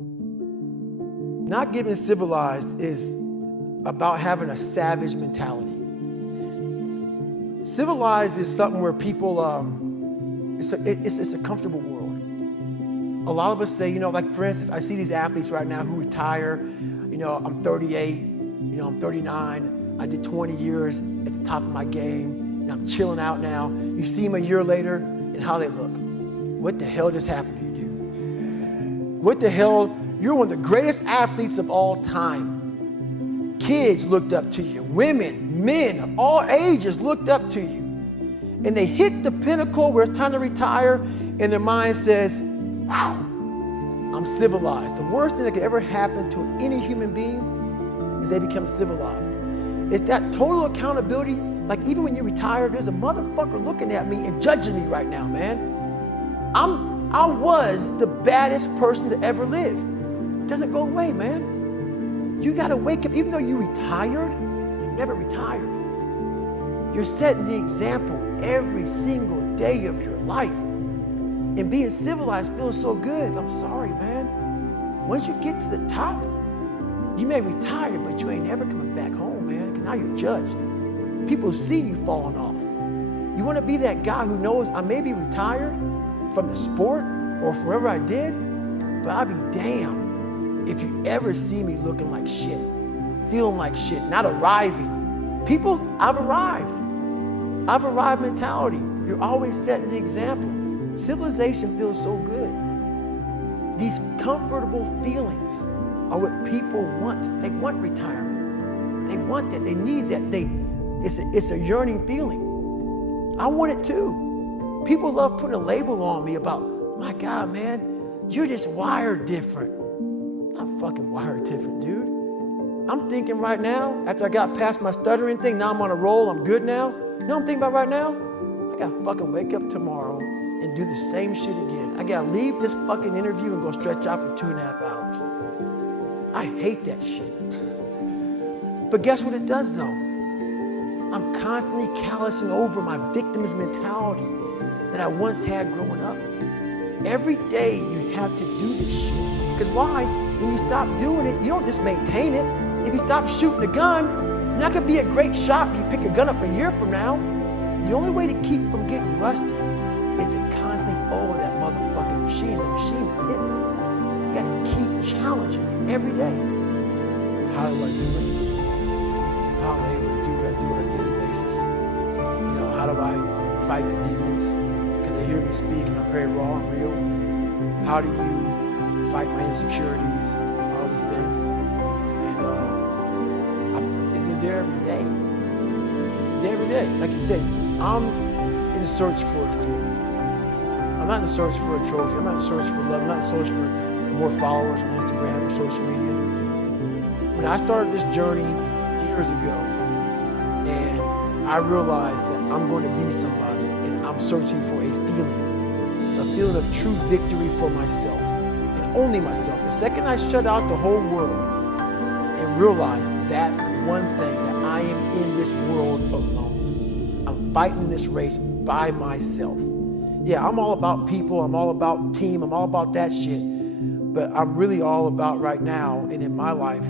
Not getting civilized is about having a savage mentality. Civilized is something where people, it's a comfortable world. A lot of us say, like for instance, I see these athletes right now who retire, I'm 38, I'm 39, I did 20 years at the top of my game, and I'm chilling out now. You see them a year later and how they look. What the hell just happened to you, dude? What the hell? You're one of the greatest athletes of all time. Kids looked up to you. Women, men of all ages looked up to you. And they hit the pinnacle where it's time to retire, and their mind says, whew, I'm civilized. The worst thing that could ever happen to any human being is they become civilized. It's that total accountability. Like even when you retire, there's a motherfucker looking at me and judging me right now, man. I was the baddest person to ever live. It doesn't go away, man. You gotta wake up, even though you retired, you never retired. You're setting the example every single day of your life. And being civilized feels so good. I'm sorry, man. Once you get to the top, you may retire, but you ain't ever coming back home, man, because now you're judged. People see you falling off. You wanna be that guy who knows I may be retired from the sport or wherever I did, but I'll be damned if you ever see me looking like shit, feeling like shit, not arriving. People, I've arrived. I've arrived mentality. You're always setting the example. Civilization feels so good. These comfortable feelings are what people want. They want retirement. They want that. They need that. It's a yearning feeling. I want it too. People love putting a label on me about, my God, man, you're just wired different. I'm not fucking wired different, dude. I'm thinking right now, after I got past my stuttering thing, now I'm on a roll, I'm good now. You know what I'm thinking about right now? I gotta fucking wake up tomorrow and do the same shit again. I gotta leave this fucking interview and go stretch out for 2.5 hours. I hate that shit. But guess what it does though? I'm constantly callousing over my victim's mentality that I once had growing up. Every day you have to do this shit. Because why? When you stop doing it, you don't just maintain it. If you stop shooting a gun, you're not gonna be a great shot if you pick a gun up a year from now. The only way to keep from getting rusty is to constantly oil that motherfucking machine. The machine exists. You gotta keep challenging it every day. How do I do it? How am I able to do what I do on a daily basis? How do I fight the demons? Because they hear me speak and I'm very raw and real. How do you fight my insecurities? All these things. And they're there every day. They're there every day. Like you said, I'm in search for a feeling. I'm not in search for a trophy. I'm not in search for love. I'm not in search for more followers on Instagram or social media. When I started this journey years ago, and I realized that I'm going to be somebody, and I'm searching for a feeling of true victory for myself, and only myself. The second I shut out the whole world and realized that one thing, that I am in this world alone. I'm fighting this race by myself. Yeah, I'm all about people, I'm all about team, I'm all about that shit, but I'm really all about right now and in my life,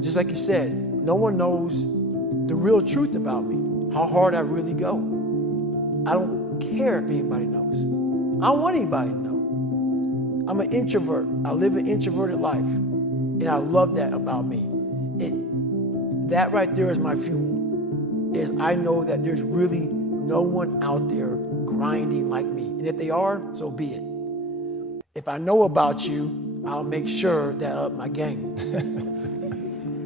just like you said, no one knows the real truth about me, how hard I really go. I don't care if anybody knows. I don't want anybody to know. I'm an introvert. I live an introverted life, and I love that about me. That right there is my fuel, is I know that there's really no one out there grinding like me. And if they are, so be it. If I know about you, I'll make sure that I up my game.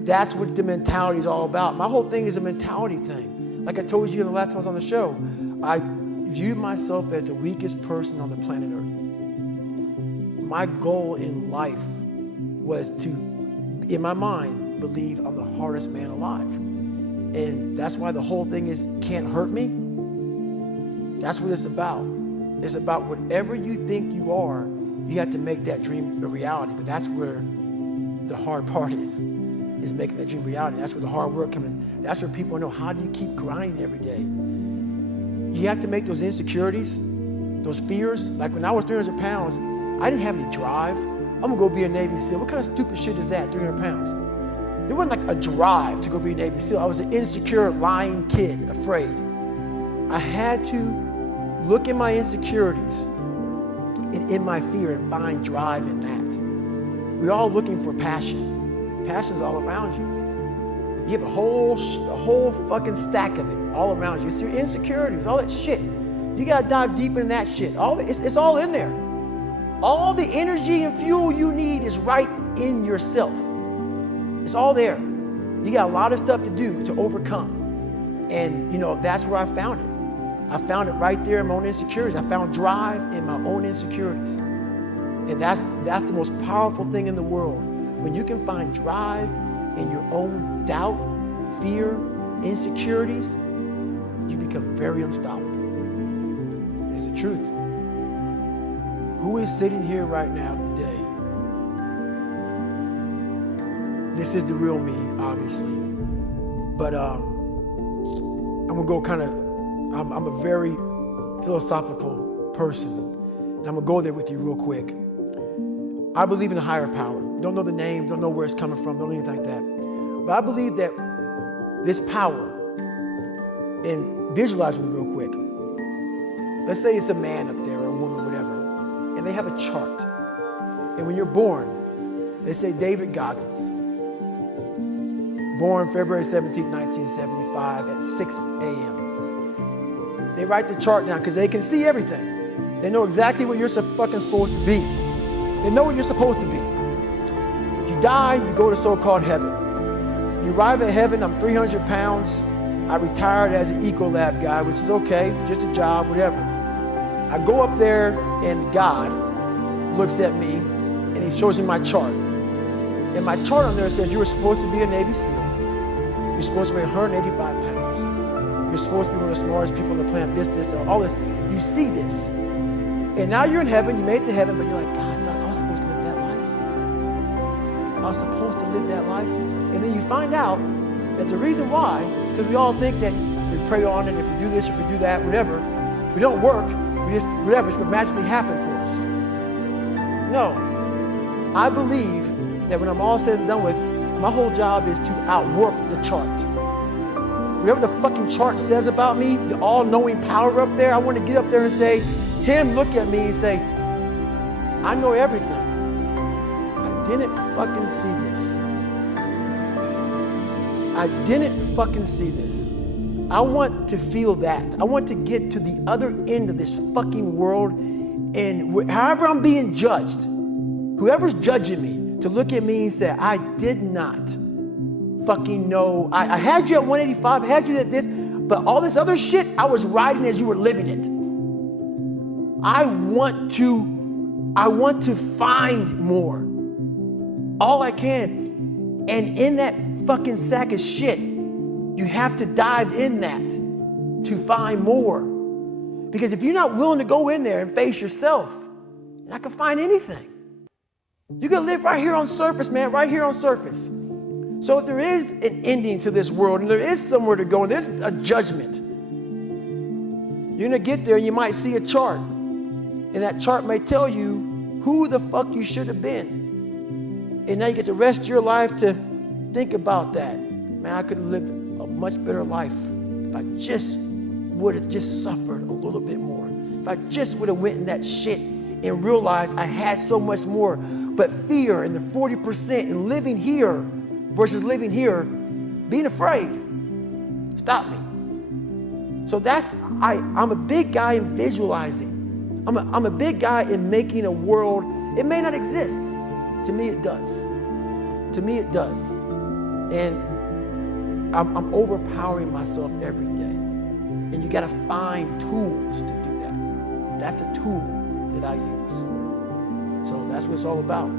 That's what the mentality is all about. My whole thing is a mentality thing. Like I told you the last time I was on the show, I viewed myself as the weakest person on the planet Earth. My goal in life was to, in my mind, believe I'm the hardest man alive. And that's why the whole thing is can't hurt me. That's what it's about. It's about whatever you think you are, you have to make that dream a reality. But that's where the hard part is making that dream reality. That's where the hard work comes in. That's where people know, how do you keep grinding every day? You have to make those insecurities, those fears. Like when I was 300 pounds, I didn't have any drive. I'm gonna go be a Navy SEAL. What kind of stupid shit is that, 300 pounds? There wasn't like a drive to go be a Navy SEAL. I was an insecure, lying kid, afraid. I had to look at my insecurities and in my fear and find drive in that. We're all looking for passion. Passion's all around you. You have a whole fucking stack of it all around you. It's your insecurities, all that shit. You gotta dive deep in that shit. It's all in there. All the energy and fuel you need is right in yourself. It's all there. You got a lot of stuff to do to overcome. And that's where I found it. I found it right there in my own insecurities. I found drive in my own insecurities. And that's the most powerful thing in the world. When you can find drive in your own doubt, fear, insecurities, you become very unstoppable. It's the truth. Who is sitting here right now today? This is the real me, obviously. But I'm gonna go I'm a very philosophical person. And I'm gonna go there with you real quick. I believe in a higher power. Don't know the name, don't know where it's coming from, don't know anything like that. But I believe that this power, and visualize with me real quick. Let's say it's a man up there or a woman, whatever, and they have a chart. And when you're born, they say David Goggins, born February 17, 1975 at 6 a.m. They write the chart down because they can see everything. They know exactly what you're fucking supposed to be. They know what you're supposed to be. You die, you go to so-called heaven. You arrive at heaven, I'm 300 pounds. I retired as an Ecolab guy, which is okay, just a job, whatever. I go up there and God looks at me and he shows me my chart. And my chart on there says you were supposed to be a Navy SEAL. You're supposed to weigh 185 pounds. You're supposed to be one of the smartest people on the planet, this, all this. You see this. And now you're in heaven, you made it to heaven, but you're like, God, I was supposed to live that life. I was supposed to live that life. And then you find out that the reason why, because we all think that if we pray on it, if we do this, if we do that, whatever, if we don't work, it's gonna magically happen for us. No. I believe that when I'm all said and done with, my whole job is to outwork the chart. Whatever the fucking chart says about me, the all-knowing power up there, I want to get up there and say, him look at me and say, I know everything. I didn't fucking see this. I didn't fucking see this. I want to feel that. I want to get to the other end of this fucking world, and however I'm being judged, whoever's judging me, to look at me and say, I did not fucking know. I had you at 185, I had you at this, but all this other shit, I was riding as you were living it. I want to find more. All I can. And in that fucking sack of shit, you have to dive in that to find more. Because if you're not willing to go in there and face yourself, you're not gonna find anything. You're gonna live right here on surface, man, right here on surface. So if there is an ending to this world and there is somewhere to go and there's a judgment, you're gonna get there and you might see a chart. And that chart may tell you who the fuck you should have been. And now you get the rest of your life to think about that. Man, I could have lived a much better life if I just would have just suffered a little bit more. If I just would have went in that shit and realized I had so much more. But fear and the 40% and living here versus living here, being afraid, stopped me. So I'm a big guy in visualizing. I'm a big guy in making a world. It may not exist. To me, it does. To me, it does. And I'm overpowering myself every day. And you gotta find tools to do that. That's the tool that I use. So that's what it's all about.